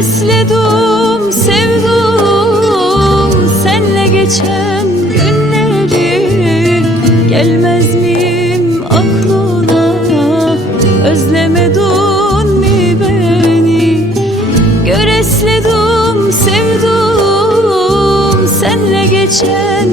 Besledim, sevdim Senle geçen günleri Gelmez miyim aklına? Özlemedin mi beni? Göresledim, sevdim Senle geçen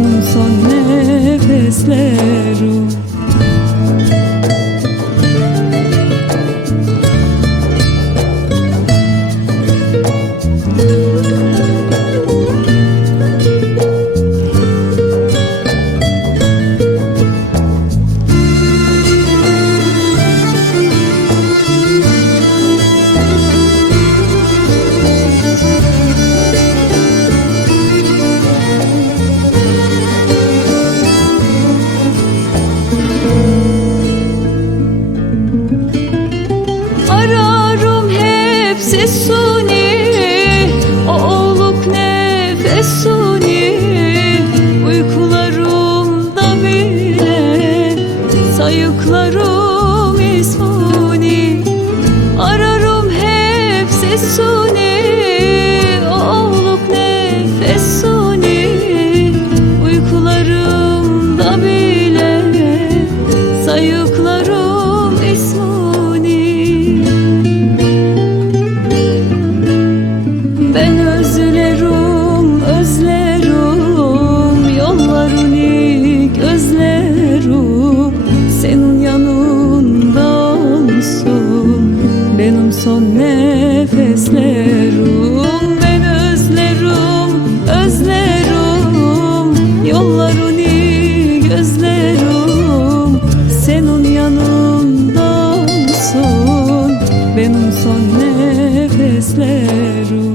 en son nefesle Sayıklarım ismi yanım Senin yanımda olsun Benim son nefeslerim